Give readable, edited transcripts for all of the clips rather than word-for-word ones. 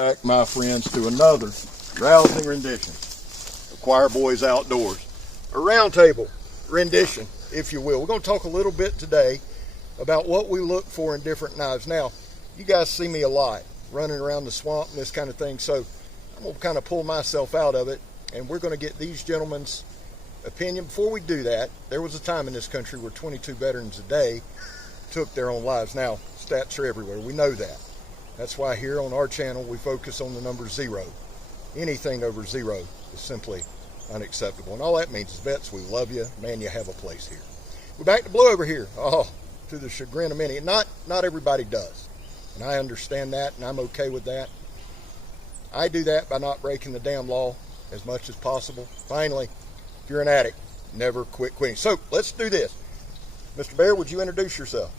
Back, my friends, to another rousing rendition of Choir Boys Outdoors, a roundtable rendition, if you will. We're going to talk a little bit today about what we look for in different knives. Now, you guys see me a lot running around the swamp and this kind of thing, so I'm going to kind of pull myself out of it, and we're going to get these gentlemen's opinion. Before we do that, there was a time in this country where 22 veterans a day took their own lives. Now, stats are everywhere. We know that. That's why here on our channel we focus on the number 0. Anything over 0 is simply unacceptable. And all that means is, vets, we love you. Man, you have a place here. We're back to blue over here. Oh, to the chagrin of many. Not everybody does. And I understand that, and I'm okay with that. I do that by not breaking the damn law as much as possible. Finally, if you're an addict, never quit quitting. So let's do this. Mr. Bear, would you introduce yourself?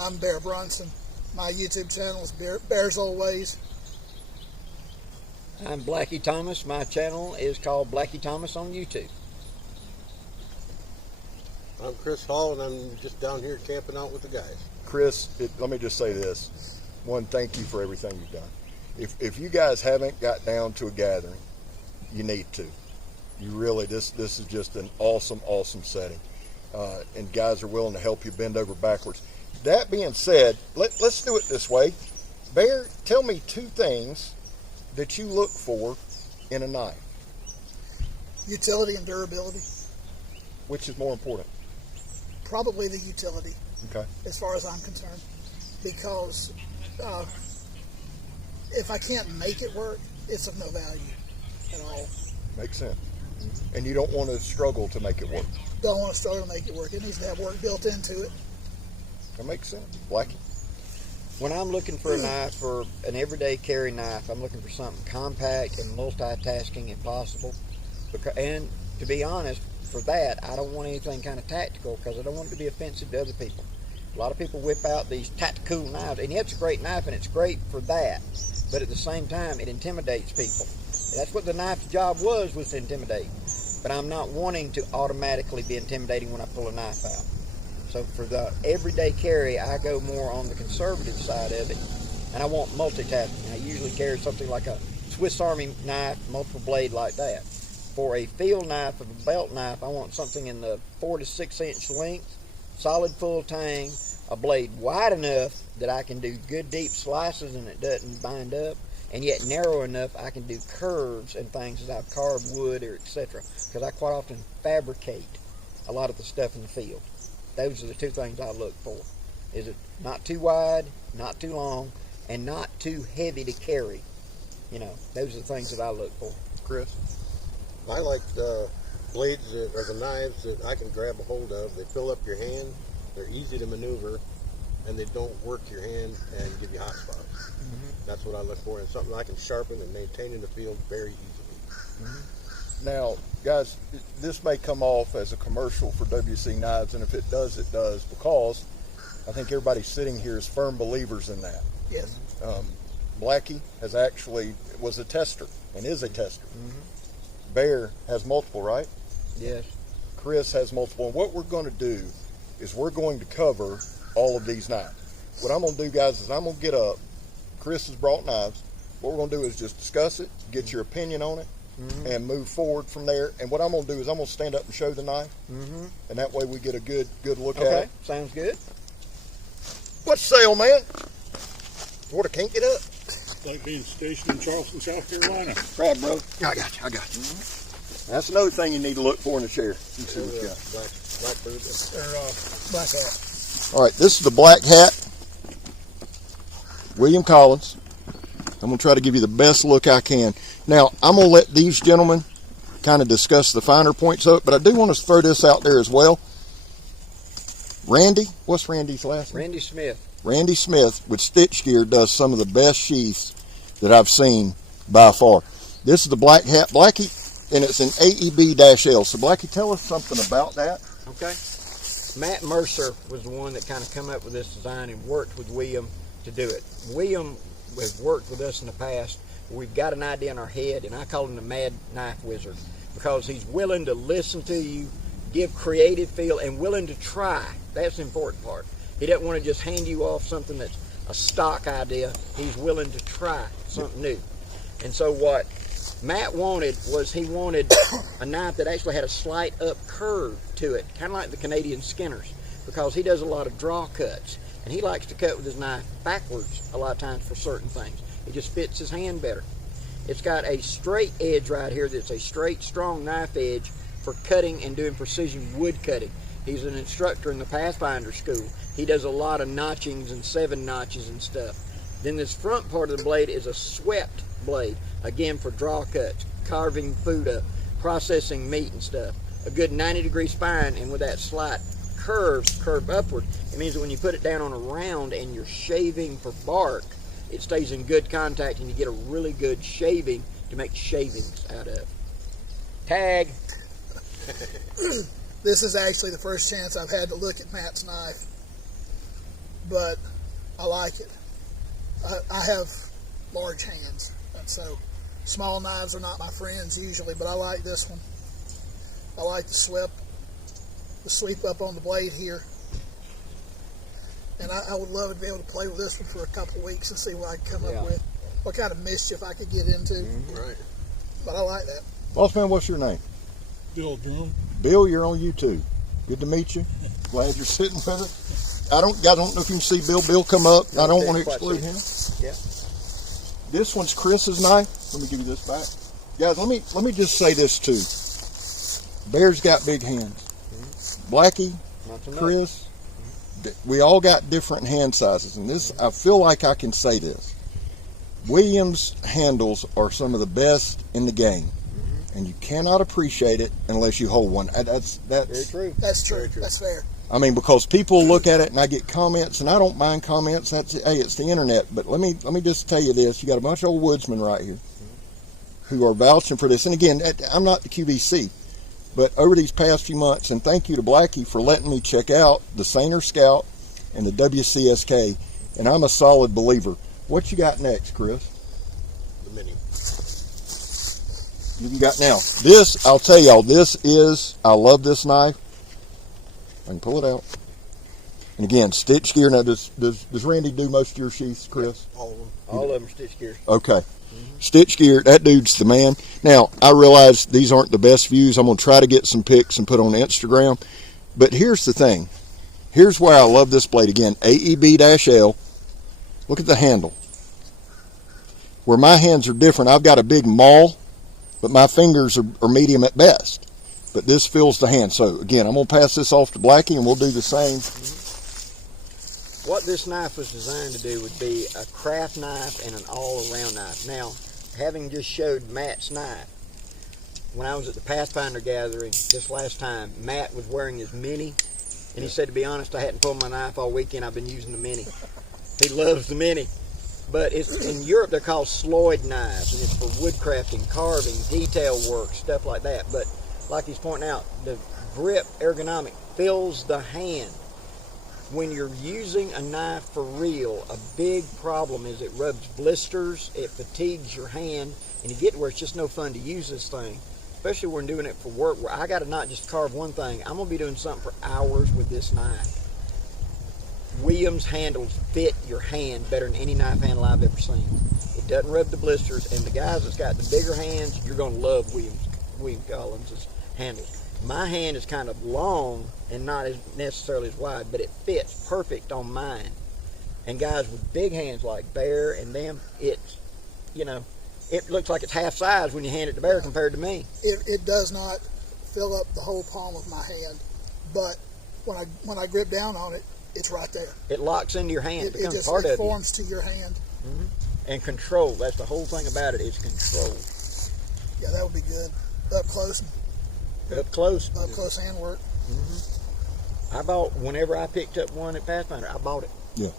I'm Bear Bronson. My YouTube channel is Bear's Old Ways. I'm Blackie Thomas. My channel is called Blackie Thomas on YouTube. I'm Chris Hall, and I'm just down here camping out with the guys. Chris, let me just say this. One, thank you for everything you've done. If you guys haven't got down to a gathering, you need to. You really, this is just an awesome setting. And guys are willing to help you bend over backwards. That being said, let's do it this way. Bear, tell me 2 things that you look for in a knife. Utility and durability. Which is more important? Probably the utility. Okay. As far as I'm concerned. Because if I can't make it work, it's of no value at all. Makes sense. And you don't want to struggle to make it work. Don't want to struggle to make it work. It needs to have work built into it. That makes sense. Blackie? When I'm looking for a knife, for an everyday carry knife, I'm looking for something compact and multitasking if possible. And to be honest, for that, I don't want anything kind of tactical because I don't want it to be offensive to other people. A lot of people whip out these tactical knives, and it's a great knife and it's great for that. But at the same time, it intimidates people. That's what the knife's job was to intimidate. But I'm not wanting to automatically be intimidating when I pull a knife out. So for the everyday carry, I go more on the conservative side of it, and I want multitasking. I usually carry something like a Swiss Army knife, multiple blade like that. For a field knife, of a belt knife, I want something in the 4 to 6 inch length, solid full tang, a blade wide enough that I can do good deep slices and it doesn't bind up, and yet narrow enough I can do curves and things as I've carved wood or etc. Because I quite often fabricate a lot of the stuff in the field. Those are the 2 things I look for. Is it not too wide, not too long, and not too heavy to carry? You know, those are the things that I look for. Chris? I like the blades or the knives that I can grab a hold of. They fill up your hand, they're easy to maneuver, and they don't work your hand and give you hot spots. That's what I look for, and something I can sharpen and maintain in the field very easily. Now, guys, this may come off as a commercial for WC Knives, and if it does, it does, because I think everybody sitting here is firm believers in that. Yes. Blackie was a tester and is a tester. Bear has multiple, right? Yes. Chris has multiple. And what we're going to do is we're going to cover all of these knives. What I'm going to do, guys, is I'm going to get up. Chris has brought knives. What we're going to do is just discuss it, get your opinion on it, and move forward from there. And what I'm going to do is I'm going to stand up and show the knife, and that way we get a good look at it. Okay, sounds good. What say, old man? Water can't get up. Like being stationed in Charleston, South Carolina. Grab, bro. I got you. That's another thing you need to look for in the chair. You see what you got. Black hat. All right, this is the black hat. William Collins. I'm going to try to give you the best look I can. Now, I'm going to let these gentlemen kind of discuss the finer points of it, but I do want to throw this out there as well. Randy, what's Randy's last name? Randy Smith. Randy Smith with Stitch Gear does some of the best sheaths that I've seen by far. This is the black hat, Blackie, and it's an AEB-L. So Blackie, tell us something about that. Okay. Matt Mercer was the one that kind of come up with this design and worked with William to do it. William has worked with us in the past. We've got an idea in our head, and I call him the Mad Knife Wizard because he's willing to listen to you, give creative feel, and willing to try. That's the important part. He doesn't want to just hand you off something that's a stock idea. He's willing to try something new. And so what Matt wanted was he wanted a knife that actually had a slight up curve to it, kind of like the Canadian Skinners, because he does a lot of draw cuts. And he likes to cut with his knife backwards a lot of times for certain things. It just fits his hand better. It's got a straight edge right here that's a straight, strong knife edge for cutting and doing precision wood cutting. He's an instructor in the Pathfinder school. He does a lot of notchings and 7 notches and stuff. Then this front part of the blade is a swept blade, again for draw cuts, carving food up, processing meat and stuff. A good 90-degree spine, and with that slight curve upward, it means that when you put it down on a round and you're shaving for bark, it stays in good contact and you get a really good shaving to make shavings out of. Tag. This is actually the first chance I've had to look at Matt's knife, but I like it. I have large hands, and so small knives are not my friends usually, but I like this one. I like the sweep up on the blade here. And I would love to be able to play with this one for a couple of weeks and see what I can come up with, what kind of mischief I could get into. Right. But I like that. Boss man, what's your name? Bill Drum. Bill, you're on YouTube. Good to meet you. Glad you're sitting with us. I don't know if you can see Bill come up. I don't want to exclude him. Yeah. This one's Chris's knife. Let me give you this back. Guys, let me just say this too. Bear's got big hands. Blackie, Chris, we all got different hand sizes, and this, I feel like I can say this. Williams handles are some of the best in the game, and you cannot appreciate it unless you hold one. That's Very true. That's true. Very true. That's fair. I mean, because people look at it and I get comments, and I don't mind comments. Hey, it's the internet. But let me just tell you this: you got a bunch of old woodsmen right here who are vouching for this. And again, I'm not the QVC, but over these past few months, and thank you to Blackie for letting me check out the Sainer Scout and the WCSK, and I'm a solid believer. What you got next, Chris? The Mini. You got now. This, I'll tell y'all, I love this knife. I can pull it out. And again, stitch gear. Now, does Randy do most of your sheaths, Chris? All of them. All of them stitch gears. Okay. Stitch gear, that dude's the man. Now, I realize these aren't the best views. I'm going to try to get some pics and put on Instagram. But here's the thing. Here's why I love this blade. Again, AEB-L. Look at the handle. Where my hands are different, I've got a big maul, but my fingers are medium at best. But this fills the hand. So, again, I'm going to pass this off to Blackie, and we'll do the same. What this knife was designed to do would be a craft knife and an all-around knife. Now, having just showed Matt's knife, when I was at the Pathfinder gathering this last time, Matt was wearing his Mini, and he said, to be honest, I hadn't pulled my knife all weekend. I've been using the Mini. He loves the Mini. But in Europe, they're called Sloyd knives, and it's for woodcrafting, carving, detail work, stuff like that. But like he's pointing out, the grip ergonomic fills the hand. When you're using a knife for real, a big problem is it rubs blisters, it fatigues your hand, and you get to where it's just no fun to use this thing. Especially when doing it for work, where I got to not just carve one thing. I'm going to be doing something for hours with this knife. Williams handles fit your hand better than any knife handle I've ever seen. It doesn't rub the blisters, and the guys that's got the bigger hands, you're going to love William Collins' handles. My hand is kind of long and not as necessarily as wide, but it fits perfect on mine. And guys with big hands like Bear and them, it's, it looks like it's half size when you hand it to Bear compared to me. It does not fill up the whole palm of my hand, but when I grip down on it, it's right there. It locks into your hand. It becomes part of you. It forms to your hand. Mm-hmm. And control. That's the whole thing about it, is control. Yeah, that would be good. Up close. Up close handwork. Mm-hmm. Whenever I picked up one at Pathfinder, I bought it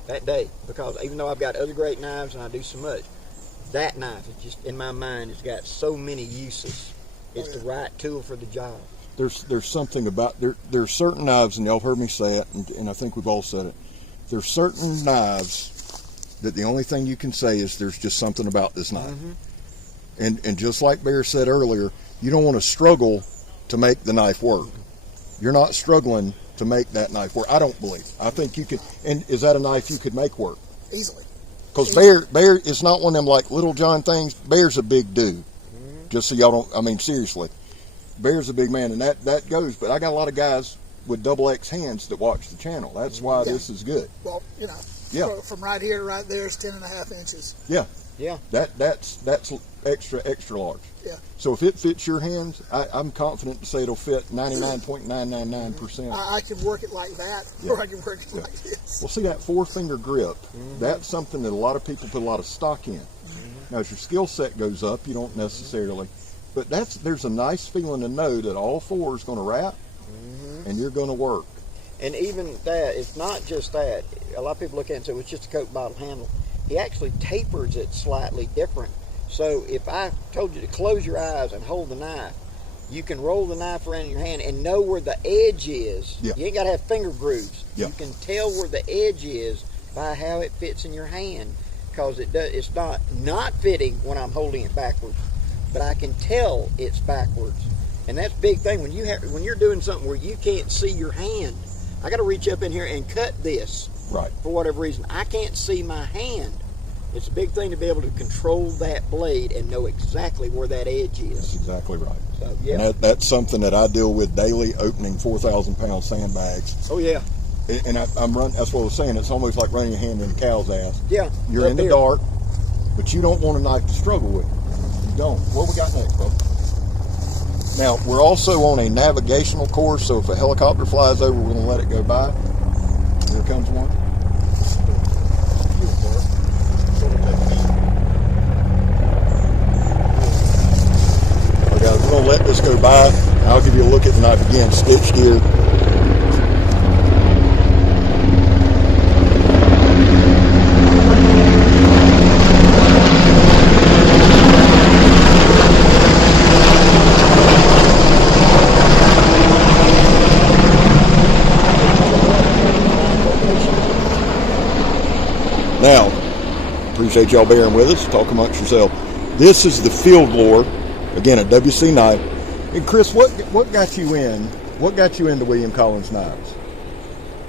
that day, because even though I've got other great knives and I do so much, that knife is just, in my mind, it's got so many uses. It's the right tool for the job. There's something about, there's certain knives, and y'all heard me say it, and I think we've all said it, there's certain knives that the only thing you can say is there's just something about this knife. Mm-hmm. And just like Bear said earlier, you don't want to struggle to make the knife work. You're not struggling to make that knife work. I don't believe. I think you could. And is that a knife you could make work? easily. Because Bear is not one of them like Little John things. Bear's a big dude. Just so y'all don't, I mean, seriously. Bear's a big man, and that goes. But I got a lot of guys with double X hands that watch the channel. That's why this is good. Well, from right here to right there is 10.5 inches. Yeah. Yeah. That's extra large. Yeah. So if it fits your hands, I'm confident to say it'll fit 99.999%. I can work it like that, or I can work it like this. Well, see that 4-finger grip? That's something that a lot of people put a lot of stock in. Now, as your skill set goes up, you don't necessarily, but there's a nice feeling to know that all 4 is going to wrap, and you're going to work. And even that, it's not just that. A lot of people look at it and say, well, it's just a Coke bottle handle. He actually tapers it slightly different. So if I told you to close your eyes and hold the knife, you can roll the knife around in your hand and know where the edge is. Yeah. You ain't got to have finger grooves. Yeah. You can tell where the edge is by how it fits in your hand, because it's not fitting when I'm holding it backwards, but I can tell it's backwards. And that's a big thing when you're doing something where you can't see your hand. I got to reach up in here and cut this. Right. For whatever reason, I can't see my hand. It's a big thing to be able to control that blade and know exactly where that edge is. That's exactly right. So, yeah. And that's something that I deal with daily, opening 4,000-pound sandbags. Oh, yeah. And I'm running. That's what I was saying. It's almost like running your hand in a cow's ass. Yeah. You're in the dark, but you don't want a knife to struggle with. You don't. What we got next, bro? Now, we're also on a navigational course, so if a helicopter flies over, we're going to let it go by. Here comes one. Okay, guys, we're going to let this go by. I'll give you a look at the knife again. Stitched here. Now, appreciate y'all bearing with us. Talk amongst yourself. This is the field lore, again, a WC knife. And Chris, what got you in? What got you into William Collins knives?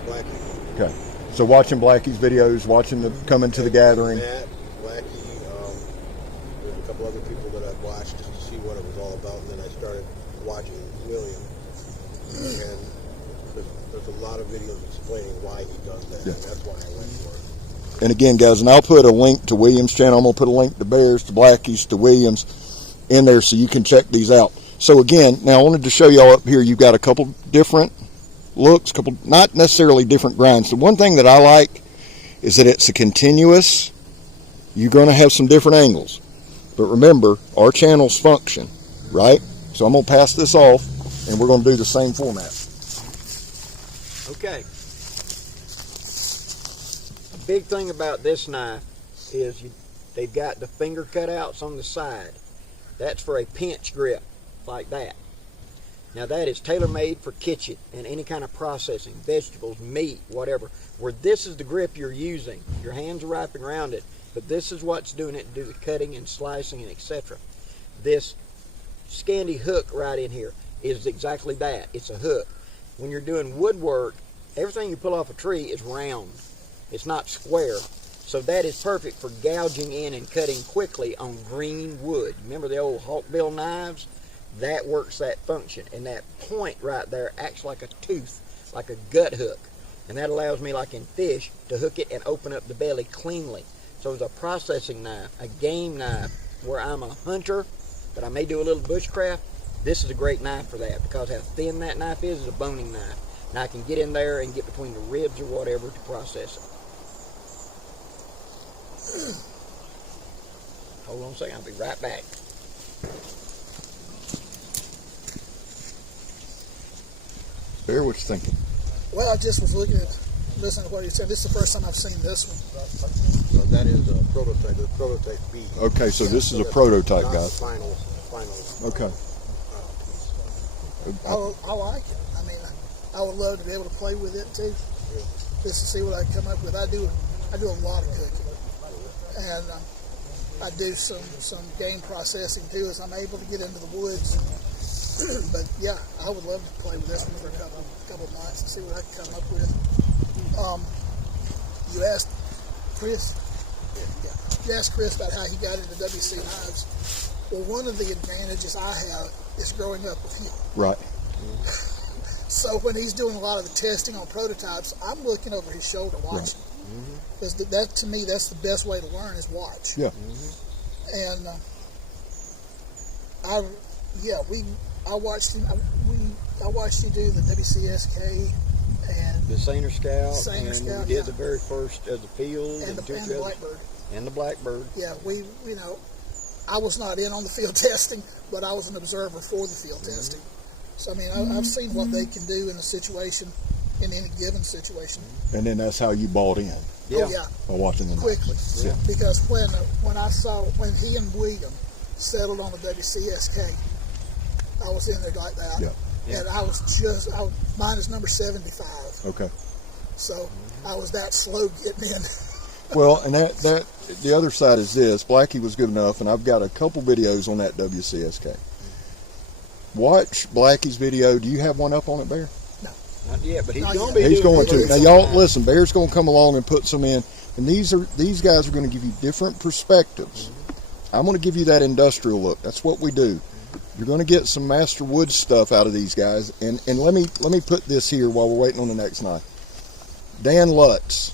Blackie. Okay, so watching Blackie's videos, watching the coming to the gathering. Matt, Blackie, there's a couple other people that I've watched just to see what it was all about, and then I started watching William. And there's a lot of videos explaining why he does that. Yeah. And that's why I went for it. And again, guys, and I'll put a link to Williams' channel. I'm going to put a link to Bear's, to Blackie's, to Williams in there so you can check these out. So again, now I wanted to show y'all up here, you've got a couple different looks, not necessarily different grinds. The one thing that I like is that it's a continuous. You're going to have some different angles. But remember, our channels function, right? So I'm going to pass this off, and we're going to do the same format. Okay. A big thing about this knife is they've got the finger cutouts on the side. That's for a pinch grip, like that. Now that is tailor-made for kitchen and any kind of processing, vegetables, meat, whatever. Where this is the grip you're using. Your hands are wrapping around it, but this is what's doing it to do the cutting and slicing and etc. This Scandi hook right in here is exactly that. It's a hook. When you're doing woodwork, everything you pull off a tree is round. It's not square. So that is perfect for gouging in and cutting quickly on green wood. Remember the old hawkbill knives? That works that function. And that point right there acts like a tooth, like a gut hook. And that allows me, like in fish, to hook it and open up the belly cleanly. So it's a processing knife, a game knife, where I'm a hunter, but I may do a little bushcraft. This is a great knife for that, because how thin that knife is a boning knife. Now I can get in there and get between the ribs or whatever to process it. Hold on a second, I'll be right back. Bear, what you thinking? Well, I just was listening to what he said. This is the first time I've seen this one. So that is a prototype, the prototype B. Okay, so this is a prototype, Not guys. Final. Okay. I like it. I mean, I would love to be able to play with it too, just to see what I can come up with. I do a lot of cooking, and I do some game processing too, as I'm able to get into the woods. But yeah, I would love to play with this one for a couple of months and see what I can come up with. You asked Chris. Yeah. You asked Chris about how he got into WC knives. Well, one of the advantages I have is growing up with him. Right. So when he's doing a lot of the testing on prototypes, I'm looking over his shoulder watching. Because that, to me, that's the best way to learn is watch. Yeah. And I watched him. I watched you do the WCSK and The Saner Scout, Saner and Scout, we did yeah. the very first of the field and the two others. Blackbird. And the Blackbird. Yeah, I was not in on the field testing, but I was an observer for the field testing. So I mean, I've seen what they can do in a situation, in any given situation. And then that's how you bought in Yeah. Oh yeah, by watching them. quickly. Yeah. Because when I saw when he and William settled on the WCSK, I was in there like that. Yeah. And mine is number 75. Okay. So I was that slow getting in. Well, and that the other side is this. Blackie was good enough, and I've got a couple videos on that WCSK. Watch Blackie's video. Do you have one up on it, Bear? Not yet, but he's Not going yet. to be He's doing going to. videos Now, on y'all that. listen. Bear's going to come along and put some in, and these guys are going to give you different perspectives. I'm going to give you that industrial look. That's what we do. You're going to get some Master Wood stuff out of these guys, and let me put this here while we're waiting on the next knife. Dan Lutz.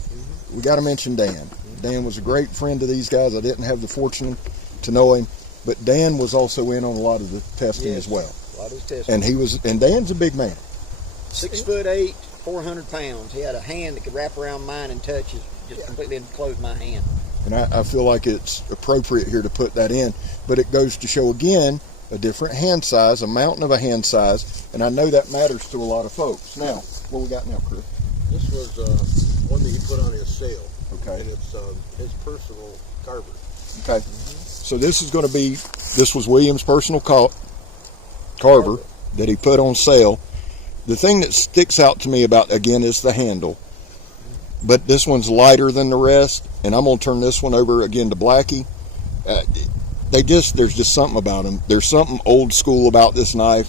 We got to mention Dan. Dan was a great friend to these guys. I didn't have the fortune to know him, but Dan was also in on a lot of the testing as well. A lot of his testing. And Dan's a big man. 6'8", 400 pounds. He had a hand that could wrap around mine and touch it, just completely enclose my hand. And I feel like it's appropriate here to put that in, but it goes to show again a different hand size, a mountain of a hand size, and I know that matters to a lot of folks. Now, what we got now, Chris? This was one that he put on his sale. Okay. And it's his personal carver. Okay. So this was William's personal carver that he put on sale. The thing that sticks out to me about, again, is the handle. But this one's lighter than the rest, and I'm going to turn this one over again to Blackie. There's just something about them. There's something old school about this knife.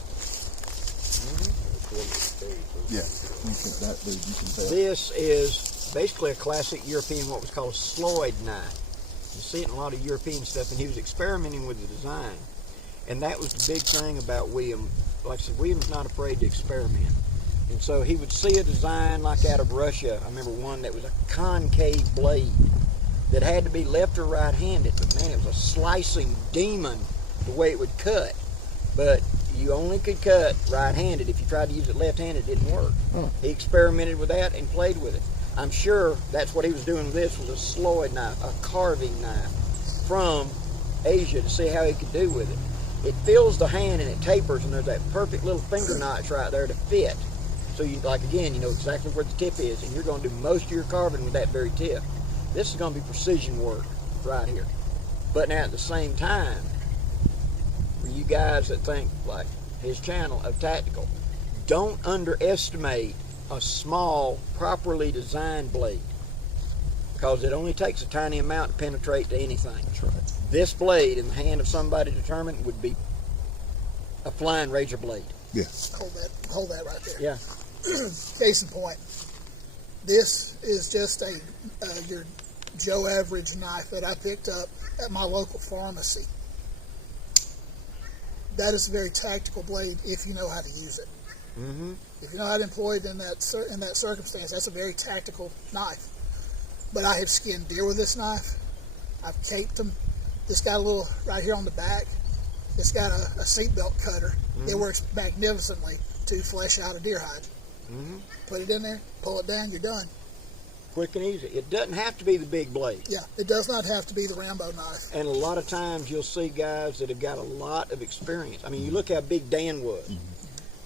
Yeah. You can tell. This is basically a classic European, what was called a Sloyd knife. You see it in a lot of European stuff, and he was experimenting with the design. And that was the big thing about William. Like I said, William's not afraid to experiment. And so he would see a design like out of Russia. I remember one that was a concave blade that had to be left or right-handed. But man, it was a slicing demon the way it would cut. But you only could cut right-handed. If you tried to use it left-handed, it didn't work. He experimented with that and played with it. I'm sure that's what he was doing with this, was a Sloyd knife, a carving knife from Asia, to see how he could do with it. It fills the hand and it tapers, and there's that perfect little finger notch right there to fit. So you, like, again, you know exactly where the tip is, and you're going to do most of your carving with that very tip. This is going to be precision work right here. But now at the same time, for you guys that think like his channel of tactical, don't underestimate a small, properly designed blade, because it only takes a tiny amount to penetrate to anything. That's right. This blade in the hand of somebody determined would be a flying razor blade. Yeah. Hold that right there. Yeah. Case in point, this is just your Joe average knife that I picked up at my local pharmacy. That is a very tactical blade if you know how to use it. Mm-hmm. If you know how to employ it in that circumstance, that's a very tactical knife. But I have skinned deer with this knife. I've caped them. This got a little right here on the back. It's got a seatbelt cutter. It works magnificently to flesh out a deer hide. Put it in there, pull it down, you're done. Quick and easy. It doesn't have to be the big blade. Yeah, it does not have to be the Rambo knife. And a lot of times you'll see guys that have got a lot of experience. I mean, you look how big Dan was.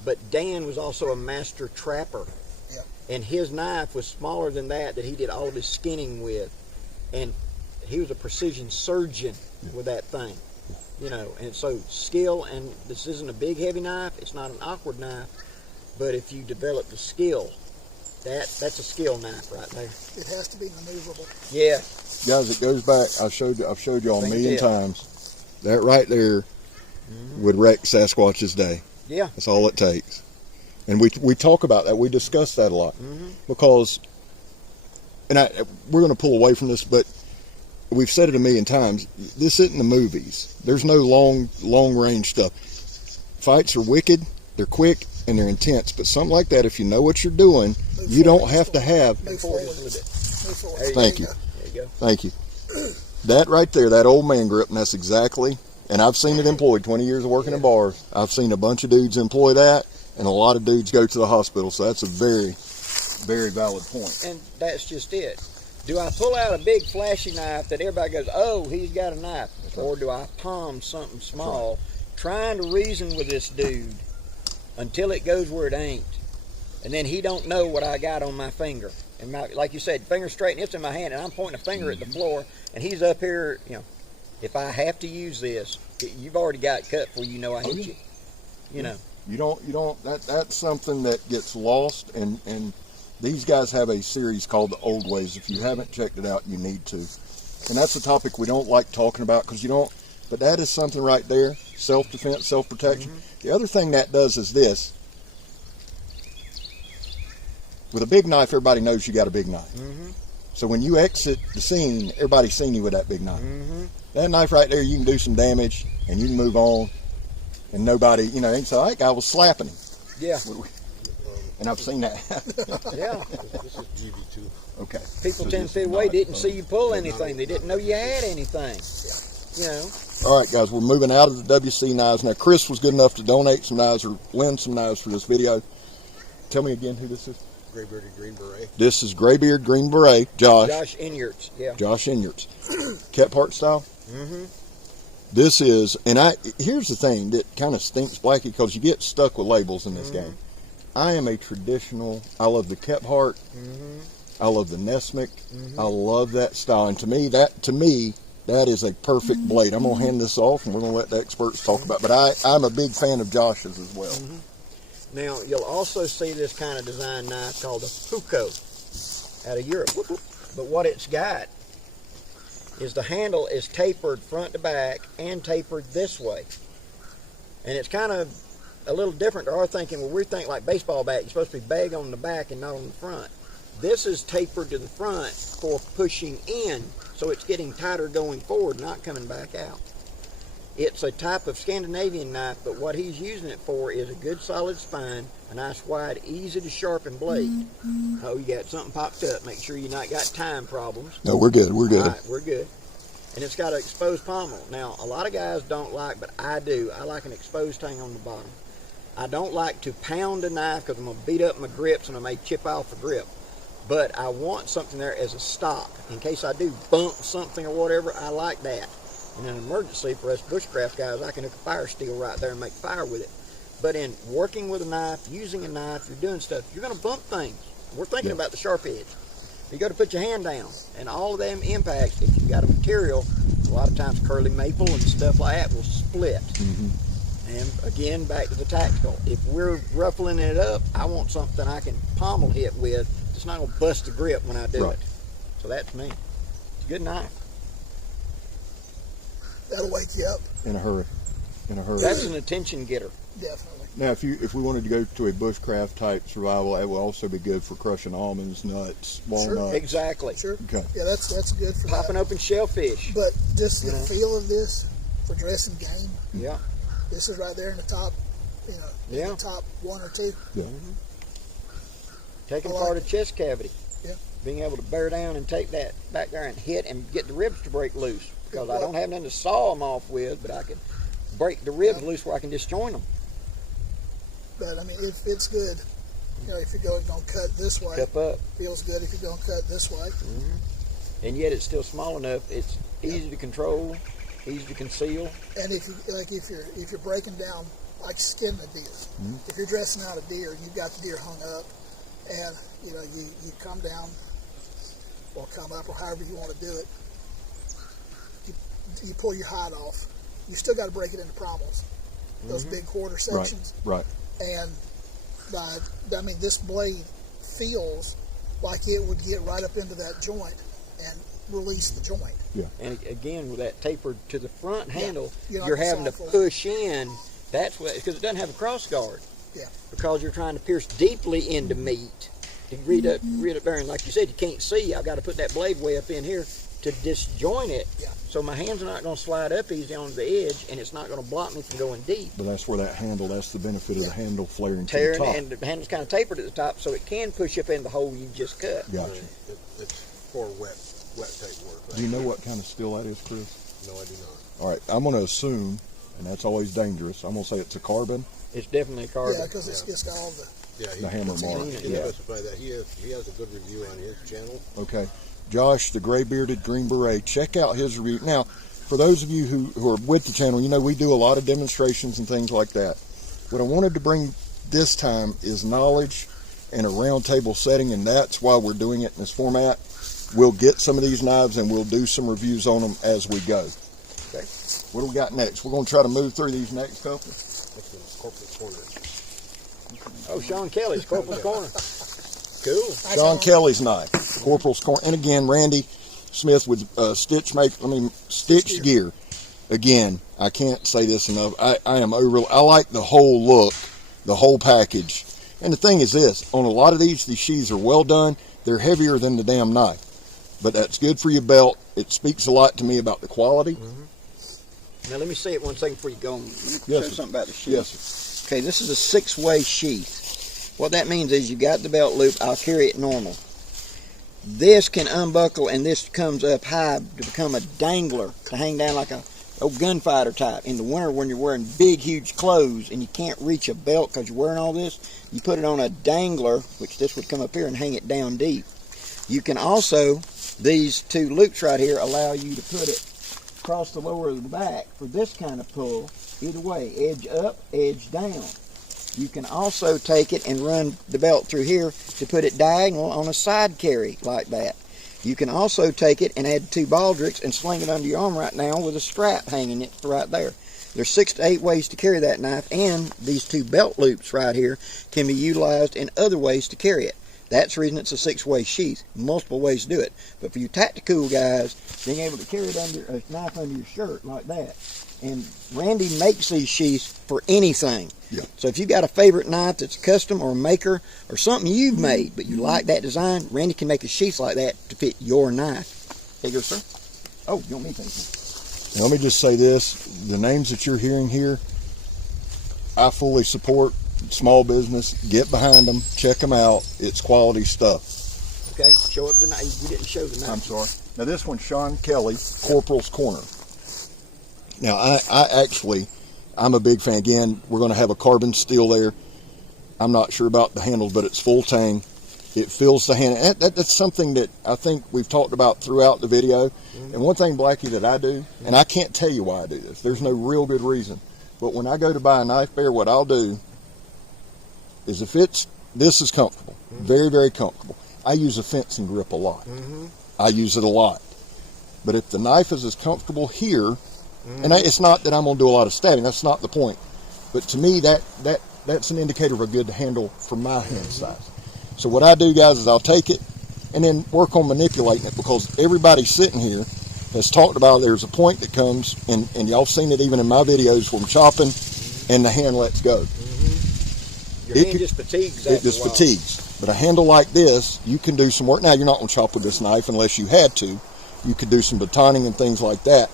But Dan was also a master trapper. Yeah. And his knife was smaller than that he did all of his skinning with. And he was a precision surgeon with that thing. You know, and so skill, and this isn't a big heavy knife, it's not an awkward knife, but if you develop the skill, that's a skill knife right there. It has to be maneuverable. Yeah. Guys, it goes back. I've showed y'all a million times. That right there would wreck Sasquatch's day. Yeah. That's all it takes. And we talk about that. We discuss that a lot. Because and we're going to pull away from this, but we've said it a million times. This isn't the movies. There's no long range stuff. Fights are wicked, they're quick, and they're intense. But something like that, if you know what you're doing, you don't have to have. Move forward. Move forward. Thank you. There you go. Thank you. That right there, that old man grip, and that's exactly. And I've seen it employed. 20 years of working in bars. I've seen a bunch of dudes employ that, and a lot of dudes go to the hospital. So that's a very, very valid point. And that's just it. Do I pull out a big flashy knife that everybody goes, oh, he's got a knife? Or do I palm something small, trying to reason with this dude until it goes where it ain't? And then he don't know what I got on my finger. And like you said, finger straight, and it's in my hand, and I'm pointing a finger at the floor, and he's up here, if I have to use this, you've already got cut for you know I hit you. You know. You don't, that's something that gets lost, and these guys have a series called The Old Ways. If you haven't checked it out, you need to. And that's a topic we don't like talking about because you don't, but that is something right there, self-defense, self-protection. The other thing that does is this. With a big knife, everybody knows you got a big knife. So when you exit the scene, everybody's seen you with that big knife. That knife right there, you can do some damage, and you can move on, and nobody, ain't so that guy was slapping him. Yeah. And I've seen that. Yeah. This is GB2. Okay. People So 10 this feet is away not- didn't see you pull anything. They didn't know you had anything. All right, guys, we're moving out of the WC knives. Now, Chris was good enough to donate some knives or lend some knives for this video. Tell me again who this is. Gray-bearded green beret. This is Graybeard Green Beret, Josh. Josh Inyards, yeah. Josh Inyards. Ket Heart style. This is, and here's the thing that kind of stinks, Blackie, because you get stuck with labels in this game. I am a traditional, I love the Ket Heart. I love the Nesmic. I love that style. And to me, that is a perfect blade. I'm going to hand this off, and we're going to let the experts talk about it. But I'm a big fan of Josh's as well. Now, you'll also see this kind of design knife called a Puko out of Europe. But what it's got is the handle is tapered front to back and tapered this way. And it's kind of a little different to our thinking, where we think like baseball bat, you're supposed to be big on the back and not on the front. This is tapered to the front for pushing in, so it's getting tighter going forward, not coming back out. It's a type of Scandinavian knife, but what he's using it for is a good solid spine, a nice wide, easy to sharpen blade. Oh, you got something popped up. Make sure you not got time problems. No, we're good. We're good. All right, we're good. And it's got an exposed pommel. Now, a lot of guys don't like, but I do. I like an exposed tang on the bottom. I don't like to pound a knife because I'm going to beat up my grips and I may chip off the grip. But I want something there as a stop. In case I do bump something or whatever, I like that. In an emergency, for us bushcraft guys, I can hook a fire steel right there and make fire with it. But in working with a knife, using a knife, you're doing stuff, you're going to bump things. We're thinking about the sharp edge. You got to put your hand down, and all of them impacts, if you've got a material, a lot of times curly maple and stuff like that will split. And again, back to the tactical. If we're ruffling it up, I want something I can pommel hit with. It's not going to bust the grip when I do it. So that's me. It's a good knife. That'll wake you up. In a hurry. That's an attention getter. Definitely. Now, if we wanted to go to a bushcraft type survival, it will also be good for crushing almonds, nuts, walnuts. Exactly. Sure. Okay. Yeah, that's good for Popping that. open shellfish. But just the feel of this for dressing game. Yeah. This is right there in the top, in the top one or two. Yeah. Taking I like apart a it. chest cavity. Yeah. Being able to bear down and take that back there and hit and get the ribs to break loose. Because I don't have nothing to saw them off with, but I can break the ribs loose where I can disjoint them. But I mean, if it's good, if you're going to cut this way, Cup up. feels good. If you're going to cut this way, And yet it's still small enough. It's easy to control, easy to conceal. and if you're breaking down like skinning a deer, if you're dressing out a deer and you've got the deer hung up, and you come down or come up or however you want to do it, you pull your hide off. You still got to break it into pommels, those big quarter sections. Right. And this blade feels like it would get right up into that joint and release the joint. Yeah. And again, with that tapered to the front handle, You're you're not having to soft. push in. That's what, because it doesn't have a cross guard. Yeah. Because you're trying to pierce deeply into meat to read up there, and like you said, you can't see. I've got to put that blade way up in here to disjoin it, so my hands are not going to slide up easy onto the edge, and it's not going to block me from going deep. But that's where that handle, that's the benefit of the handle flaring to the Tearing, top. and the handle's kind of tapered at the top, so it can push up in the hole you just cut. Gotcha. It's for wet type work. Right? Do you know what kind of steel that is, Chris? No, I do not. All right, I'm going to assume, and that's always dangerous, I'm going to say it's a carbon. It's definitely a carbon. Yeah, because it's got all the. Yeah, The hammer mark. He Yeah. specify that. He has a good review on his channel. Okay. Josh, the gray bearded Green Beret, check out his review. Now, for those of you who are with the channel, you know we do a lot of demonstrations and things like that. What I wanted to bring this time is knowledge in a round table setting, and that's why we're doing it in this format. We'll get some of these knives and we'll do some reviews on them as we go. Okay. What do we got next? We're going to try to move through these next couple. This one's Corporal's Corner. Oh, Sean Kelly's Corporal's Corner. Cool. Sean Kelly's knife, Corporal's Corner, and again Randy Smith with stitched gear. Again, I can't say this enough. I like the whole look, the whole package. And the thing is this: on a lot of these sheaths are well done. They're heavier than the damn knife, but that's good for your belt. It speaks a lot to me about the quality. Now let me say it one second before you go on. Let me Yes, show sir. something about the sheath. Yes, sir. Okay, this is a 6-way sheath. What that means is you got the belt loop. I'll carry it normal. This can unbuckle, and this comes up high to become a dangler to hang down like a old gunfighter type. In the winter when you're wearing big, huge clothes and you can't reach a belt because you're wearing all this, you put it on a dangler, which this would come up here and hang it down deep. You can also, these two loops right here allow you to put it across the lower of the back for this kind of pull. Either way, edge up, edge down. You can also take it and run the belt through here to put it diagonal on a side carry like that. You can also take it and add 2 baldricks and sling it under your arm right now with a strap hanging it right there. There's 6 to 8 ways to carry that knife, and these 2 belt loops right here can be utilized in other ways to carry it. That's the reason it's a 6-way sheath. Multiple ways to do it. But for you tactical guys, being able to carry it under a knife under your shirt like that. And Randy makes these sheaths for anything. Yeah. So if you've got a favorite knife that's a custom or a maker or something you've made, but you like that design, Randy can make a sheath like that to fit your knife. Here you go, sir. Oh, you want me to take it? Now, let me just say this: the names that you're hearing here, I fully support. Small business, get behind them, check them out. It's quality stuff. Okay, show up the knife. You didn't show the knife. I'm sorry. Now this one's Sean Kelly, Corporal's Corner. Now I'm a big fan. Again, we're going to have a carbon steel there. I'm not sure about the handles, but it's full tang. It fills the hand. That's something that I think we've talked about throughout the video. And one thing, Blackie, that I do, and I can't tell you why I do this. There's no real good reason. But when I go to buy a knife bear, what I'll do is this is comfortable, very, very comfortable. I use a fencing grip a lot. I use it a lot. But if the knife is as comfortable here, and it's not that I'm going to do a lot of stabbing, that's not the point. But to me, that's an indicator of a good handle for my hand size. So what I do, guys, is I'll take it and then work on manipulating it, because everybody sitting here has talked about there's a point that comes, and y'all seen it even in my videos where I'm chopping and the hand lets go. Your hand just fatigues. It just fatigues. But a handle like this, you can do some work. Now, you're not going to chop with this knife unless you had to. You could do some batoning and things like that.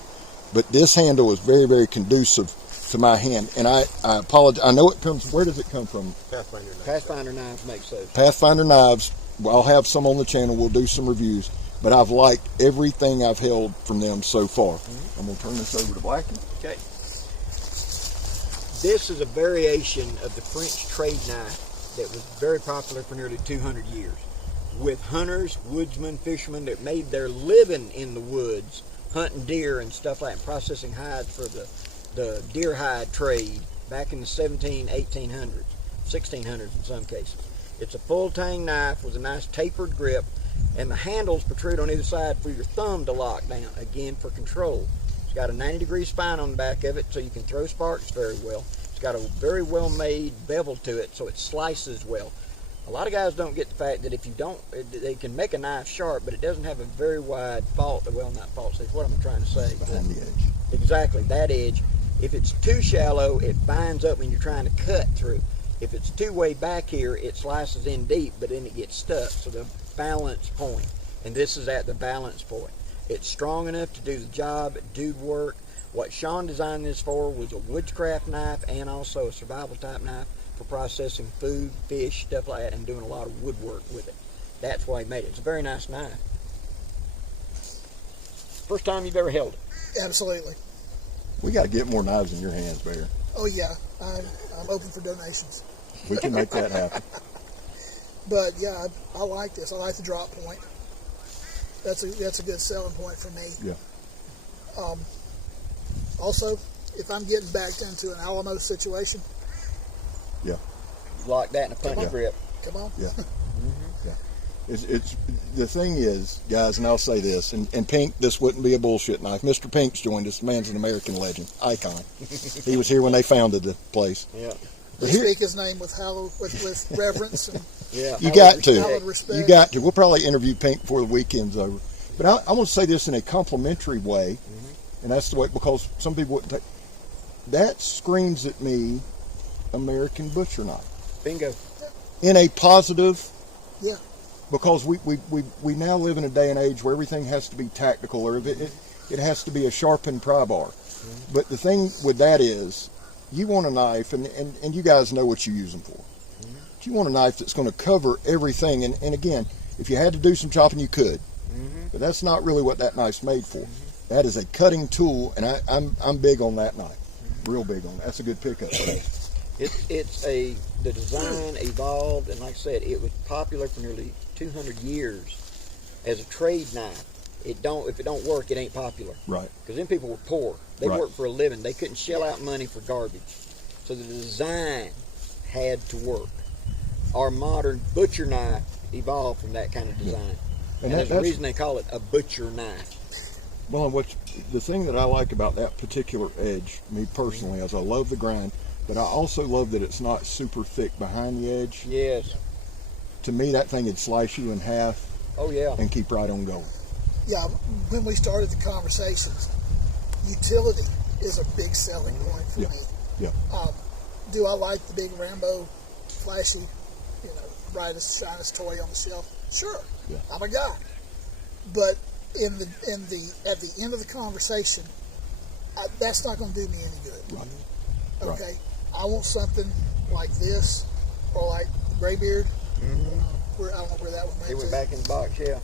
But this handle is very, very conducive to my hand. And I apologize. I know it comes, where does it come from? Pathfinder knife. Pathfinder knives makes those. Pathfinder knives. Well, I'll have some on the channel. We'll do some reviews. But I've liked everything I've held from them so far. I'm going to turn this over to Blackie. Okay. This is a variation of the French trade knife that was very popular for nearly 200 years. With hunters, woodsmen, fishermen that made their living in the woods, hunting deer and stuff like that, processing hides for the deer hide trade back in the 1800s, 1600s in some cases. It's a full tang knife with a nice tapered grip, and the handles protrude on either side for your thumb to lock down, again for control. It's got a 90-degree spine on the back of it, so you can throw sparks very well. It's got a very well-made bevel to it, so it slices well. A lot of guys don't get the fact that if you don't, they can make a knife sharp, but it doesn't have a very wide fault. Well, not fault, that's what I'm trying to say. Behind the edge. Exactly, that edge. If it's too shallow, it binds up when you're trying to cut through. If it's two-way back here, it slices in deep, but then it gets stuck. So the balance point, and this is at the balance point. It's strong enough to do the job, do work. What Sean designed this for was a Bushcraft knife and also a survival type knife for processing food, fish, stuff like that, and doing a lot of woodwork with it. That's why he made it. It's a very nice knife. First time you've ever held it. Absolutely. We got to get more knives in your hands, Bear. Oh yeah, I'm open for donations. We can make that happen. But yeah, I like this. I like the drop point. That's a good selling point for me. Yeah. Also, if I'm getting backed into an Alamo situation, Yeah. Like that in a punch Come on. grip. come on. Yeah. Yeah. It's the thing is, guys, and I'll say this, and Pink, this wouldn't be a bullshit knife. Mr. Pink's joined us. The man's an American legend, icon. He was here when they founded the place. Yeah. We speak his name with reverence and Yeah. You got to. hallowed respect. You got to. We'll probably interview Pink before the weekend's over. But I want to say this in a complimentary way, and that's the way, because some people wouldn't take. That screams at me American butcher knife. Bingo. In a positive, Yeah. because we now live in a day and age where everything has to be tactical, or it has to be a sharpened pry bar. But the thing with that is, you want a knife, and you guys know what you use them for. But you want a knife that's going to cover everything. And again, if you had to do some chopping, you could. But that's not really what that knife's made for. That is a cutting tool, and I'm big on that knife. Real big on that. That's a good pickup. The design evolved, and like I said, it was popular for nearly 200 years as a trade knife. If it don't work, it ain't popular. Right. Because then people were poor. They Right. worked for a living. They couldn't shell out money for garbage. So the design had to work. Our modern butcher knife evolved from that kind of design. And there's a that's reason they call it a butcher knife. well. The thing that I like about that particular edge, me personally, is I love the grind, but I also love that it's not super thick behind the edge. Yes. To me, that thing would slice you in half Oh, yeah. and keep right on going. Yeah, when we started the conversations, utility is a big selling point for Yeah. me. Yeah. Do I like the big Rambo, flashy, brightest, shiniest toy on the shelf? Sure, Yeah. I'm a guy. But at the end of the conversation, that's not going to do me any good. Right. Okay, Right. I want something like this, or like the Graybeard. Where I don't know where that one went. It went to. back in the box, yeah.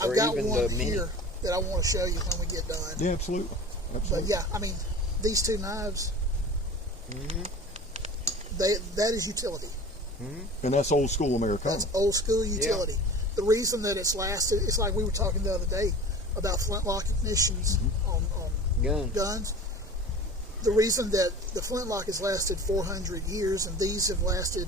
I've or got even one the mini. here that I want to show you when we get done. Yeah, absolutely. But Absolutely. yeah, I mean, these two knives, that is utility. And that's old school Americana. That's old school utility. The reason that it's lasted, it's like we were talking the other day about flintlock ignitions on guns. The reason that the flintlock has lasted 400 years and these have lasted,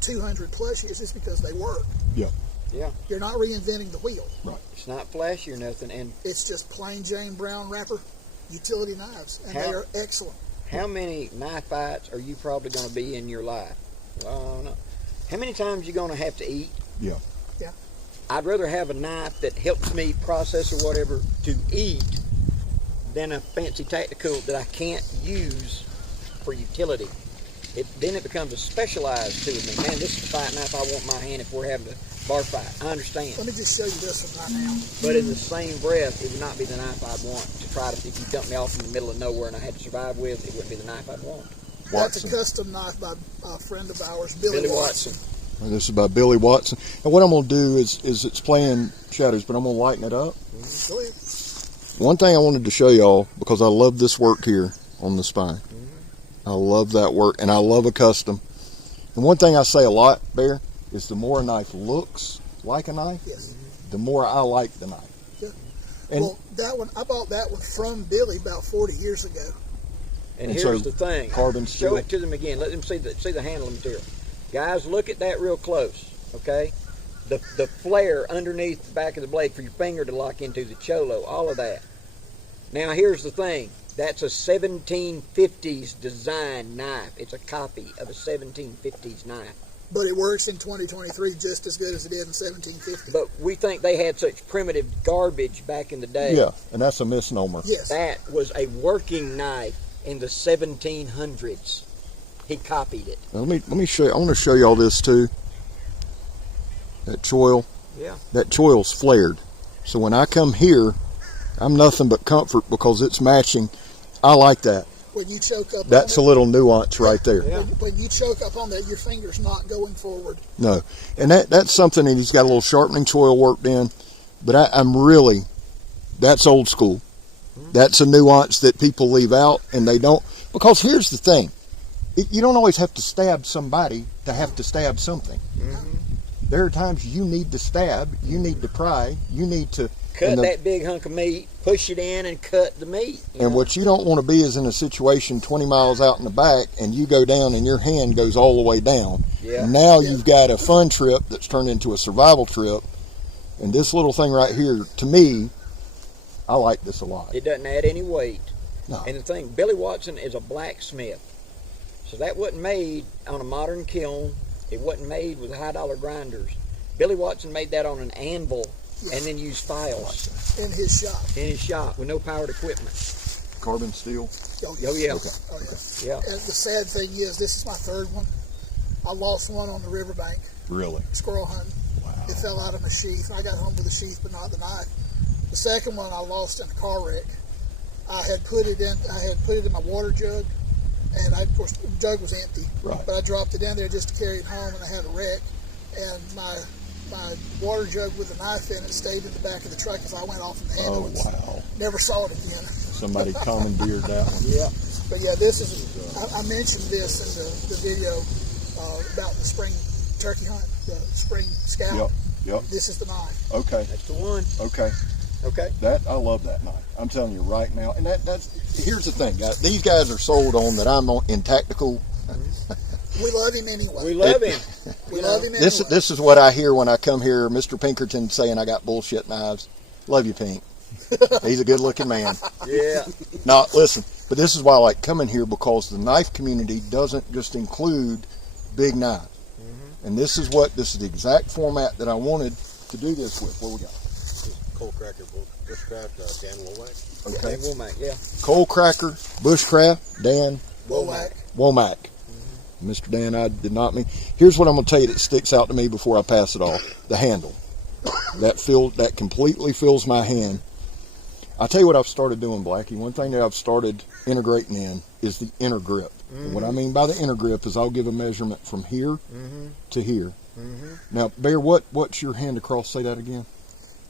200 plus years is because they work. Yeah. Yeah. You're not reinventing the wheel. Right. It's not flashy or nothing. And It's just plain Jane Brown wrapper utility knives, and How- they are excellent. how many knife fights are you probably going to be in your life? Well, no. How many times you going to have to eat? Yeah. Yeah. I'd rather have a knife that helps me process or whatever to eat than a fancy tactical that I can't use for utility. Then it becomes a specialized tool. Man, this is a fight knife I want in my hand if we're having a bar fight. I understand. Let me just show you this one right now. But in the same breath, it would not be the knife I'd want to try to, if you dumped me off in the middle of nowhere and I had to survive with, it wouldn't be the knife I'd want. That's a Watson. custom knife by a friend of ours, Billy Watson. And this is by Billy Watson. And what I'm going to do is it's playing shadows, but I'm going to lighten it up. Go ahead. One thing I wanted to show y'all, because I love this work here on the spine. I love that work, and I love a custom. And one thing I say a lot, Bear, is the more a knife looks like a knife, Yes. the more I like the knife. Yeah. And Well, that one, I bought that one from Billy about 40 years ago. And And here's so, the thing. carbon Show steel. it to them again. Let them see the handling material. Guys, look at that real close, okay? The flare underneath the back of the blade for your finger to lock into, the cholo, all of that. Now, here's the thing. That's a 1750s design knife. It's a copy of a 1750s knife. But it works in 2023 just as good as it did in 1750. But we think they had such primitive garbage back in the day. yeah, and that's a misnomer. Yes. That was a working knife in the 1700s. He copied it. Now, let me show you. I want to show you all this too. That choil. Yeah. That choil's flared. So when I come here, I'm nothing but comfort because it's matching. I like that. When you choke up That's a on it, little nuance right there. Yeah. when you choke up on that, your finger's not going forward. No. And that's something that he's got a little sharpening choil worked in. But I'm really, that's old school. That's a nuance that people leave out and they don't. Because here's the thing. You don't always have to stab somebody to have to stab something. There are times you need to stab, you need to pry, you need to Cut that big hunk of meat, push it in, and cut the meat. And what you don't want to be is in a situation 20 miles out in the back and you go down and your hand goes all the way down. Yeah. Now you've got a fun trip that's turned into a survival trip. And this little thing right here, to me, I like this a lot. It doesn't add any weight. No. And the thing, Billy Watson is a blacksmith. So that wasn't made on a modern kiln. It wasn't made with high dollar grinders. Billy Watson made that on an anvil and then used files In his shop. in his shop with no powered equipment. Carbon steel. Oh yeah. Oh, yeah. Yeah. And the sad thing is, this is my third one. I lost one on the riverbank, Really? squirrel hunting. Wow. It fell out of my sheath. I got home with the sheath, but not the knife. The second one I lost in a car wreck. I had put it in my water jug, and of course the jug was empty. Right. But I dropped it in there just to carry it home, and I had a wreck. And my water jug with the knife in it stayed in the back of the truck as I went off in the Oh, ambulance. wow. Never saw it again. Somebody commandeered that one. Yeah. But yeah, this is, I mentioned this in the video about the spring turkey hunt, the spring scout. Yep. This is the knife. Okay. That's the one. Okay. Okay. I love that knife. I'm telling you right now. And that's here's the thing, guys. These guys are sold on that I'm in tactical. We love him anyway. We love him. We love him anyway. This is what I hear when I come here, Mr. Pinkerton saying I got bullshit knives. Love you, Pink. He's a good looking man. Yeah. Now, listen, but this is why I like coming here, because the knife community doesn't just include big knives. And this is the exact format that I wanted to do this with. What we got? Coal Cracker, Bushcraft, Dan Womack. Okay. And Womack, yeah. Coal Cracker, Bushcraft, Dan Womack. Womack. Mr. Dan, I did not mean. Here's what I'm going to tell you that sticks out to me before I pass it off. The handle. That completely fills my hand. I'll tell you what I've started doing, Blackie. One thing that I've started integrating in is the inner grip. And what I mean by the inner grip is I'll give a measurement from here to here. Now, Bear, what's your hand across? Say that again.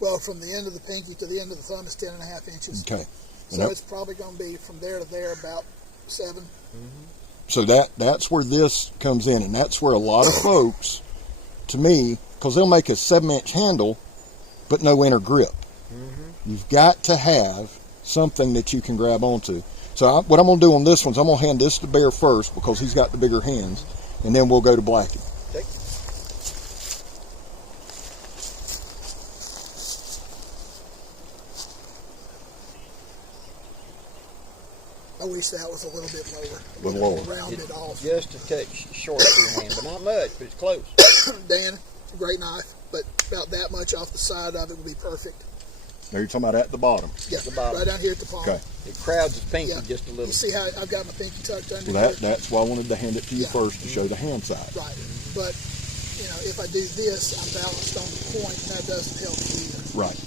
Well, from the end of the pinky to the end of the thumb is 10.5 inches. Okay. So it's probably going to be from there to there about 7. So that's where this comes in, and that's where a lot of folks, to me, because they'll make a 7-inch handle, but no inner grip. You've got to have something that you can grab onto. So what I'm going to do on this one is I'm going to hand this to Bear first because he's got the bigger hands, and then we'll go to Blackie. Okay. I wish that was a little bit lower. A little lower. Rounded off. Just a touch short of your hand, but not much, but it's close. Dan, great knife, but about that much off the side of it would be perfect. Now you're talking about at the bottom. Yeah, The bottom. right down here at the palm. Okay. It crowds his pinky Yeah. just a little. You see how I've got my pinky tucked under Well, here? that's why I wanted to hand it to you Yeah. first to show the hand side. Right. But, if I do this, I'm balanced on the point, and that doesn't help either. Right.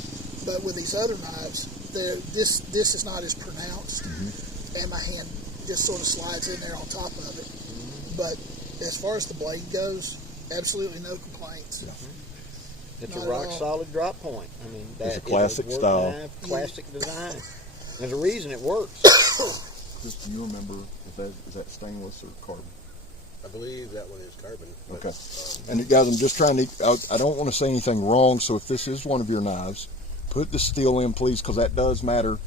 But with these other knives, this is not as pronounced, and my hand just sort of slides in there on top of it. But as far as the blade goes, absolutely no complaints. It's Not a at rock all. solid drop point. I mean, It's a that classic is work style. knife, classic design. There's a reason it works. Just do you remember is that stainless or carbon? I believe that one is carbon. but, Okay. And guys, I'm just trying to, I don't want to say anything wrong, so if this is one of your knives, put the steel in, please, because that does matter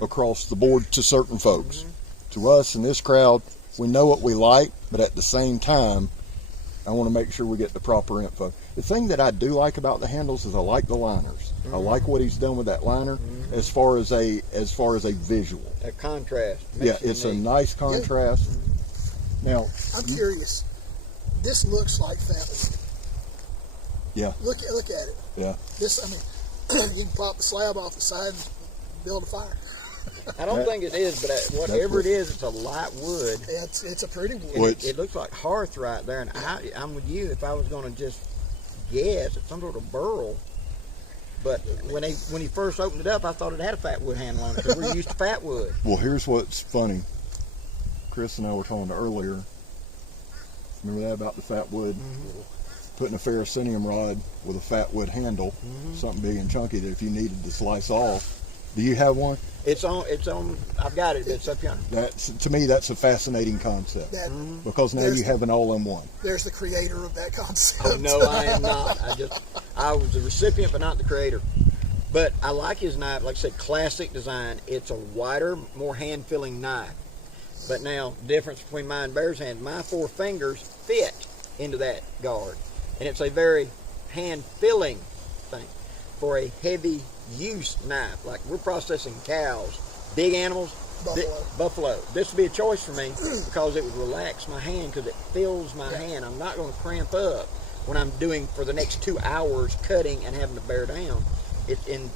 across the board to certain folks. To us in this crowd, we know what we like, but at the same time, I want to make sure we get the proper info. The thing that I do like about the handles is I like the liners. I like what he's done with that liner as far as a visual. A contrast. Yeah, Makes it it's a neat. nice contrast. Now, I'm curious. This looks like feathers. yeah, Look at it. yeah. This, you can pop the slab off the side and build a fire. I don't think it is, but whatever it is, it's a light wood. It's a pretty wood. Well, It looks like hearth right there, and I'm with you. If I was going to just guess, it's some sort of burl. But when he first opened it up, I thought it had a fat wood handle on it because we're used to fat wood. Well, here's what's funny. Chris and I were talking earlier. Remember that about the fat wood? Mm-hmm. Putting a ferrocenium rod with a fat wood handle, something big and chunky that if you needed to slice off. Do you have one? It's on. I've got it. It's up yonder. That's, to me, that's a fascinating concept because now you have an all-in-one. There's the creator of that concept. Oh, no, I am not. I was the recipient, but not the creator. But I like his knife. Like I said, classic design. It's a wider, more hand-filling knife. But now, difference between mine and Bear's hand, my 4 fingers fit into that guard. And it's a very hand-filling thing for a heavy use knife. Like we're processing cows, big animals, buffalo. This would be a choice for me because it would relax my hand because it fills my hand. I'm not going to cramp up when I'm doing for the next 2 hours cutting and having to bear down.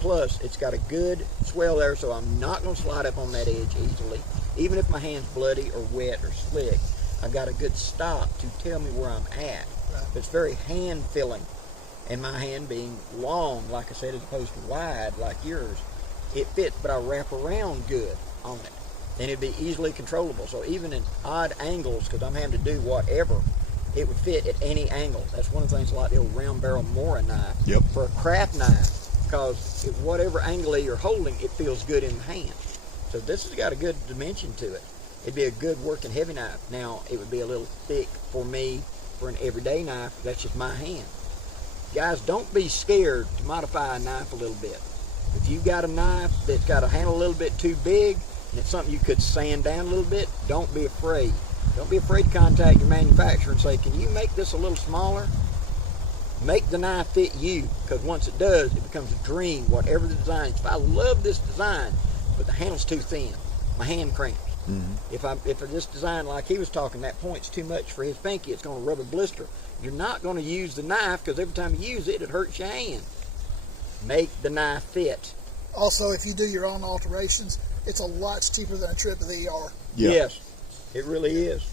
Plus, it's got a good swell there, so I'm not going to slide up on that edge easily. Even if my hand's bloody or wet or slick, I've got a good stop to tell me where I'm at. Right. It's very hand-filling. And my hand being long, like I said, as opposed to wide like yours, it fits, but I wrap around good on it. And it'd be easily controllable. So even in odd angles, because I'm having to do whatever, it would fit at any angle. That's one of the things I like the old round barrel Mora knife. Yep. For a craft knife, because whatever angle you're holding, it feels good in the hand. So this has got a good dimension to it. It'd be a good working heavy knife. Now, it would be a little thick for me for an everyday knife. That's just my hand. Guys, don't be scared to modify a knife a little bit. If you've got a knife that's got a handle a little bit too big and it's something you could sand down a little bit, don't be afraid. Don't be afraid to contact your manufacturer and say, can you make this a little smaller? Make the knife fit you, because once it does, it becomes a dream, whatever the design is. If I love this design, but the handle's too thin, my hand cramps. If this design, like he was talking, that point's too much for his pinky, it's going to rub a blister. You're not going to use the knife because every time you use it, it hurts your hand. Make the knife fit. Also, if you do your own alterations, it's a lot cheaper than a trip to the ER. Yeah. Yes, it really is.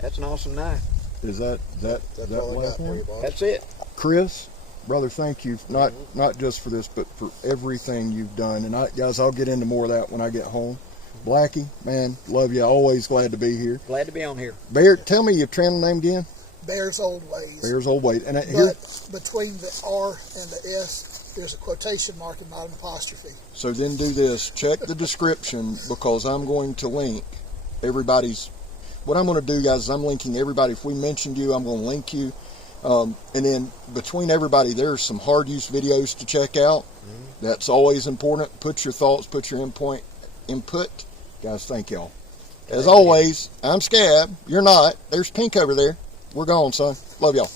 That's an awesome knife. Is that That's all I got for you, boss. That's it. Chris, brother, thank you, not just for this, but for everything you've done. And guys, I'll get into more of that when I get home. Blackie, man, love you. Always glad to be here. Glad to be on here. Bear, tell me your channel name again. Bear's Old Ways. Bear's Old Ways. And here, But between the R and the S, there's a quotation mark and not an apostrophe. so then do this. Check the description because I'm going to link everybody's. What I'm going to do, guys, is I'm linking everybody. If we mentioned you, I'm going to link you. And then between everybody, there's some hard use videos to check out. That's always important. Put your thoughts, put your input. Guys, thank y'all. As always, I'm Scab. You're not. There's Pink over there. We're gone, son. Love y'all.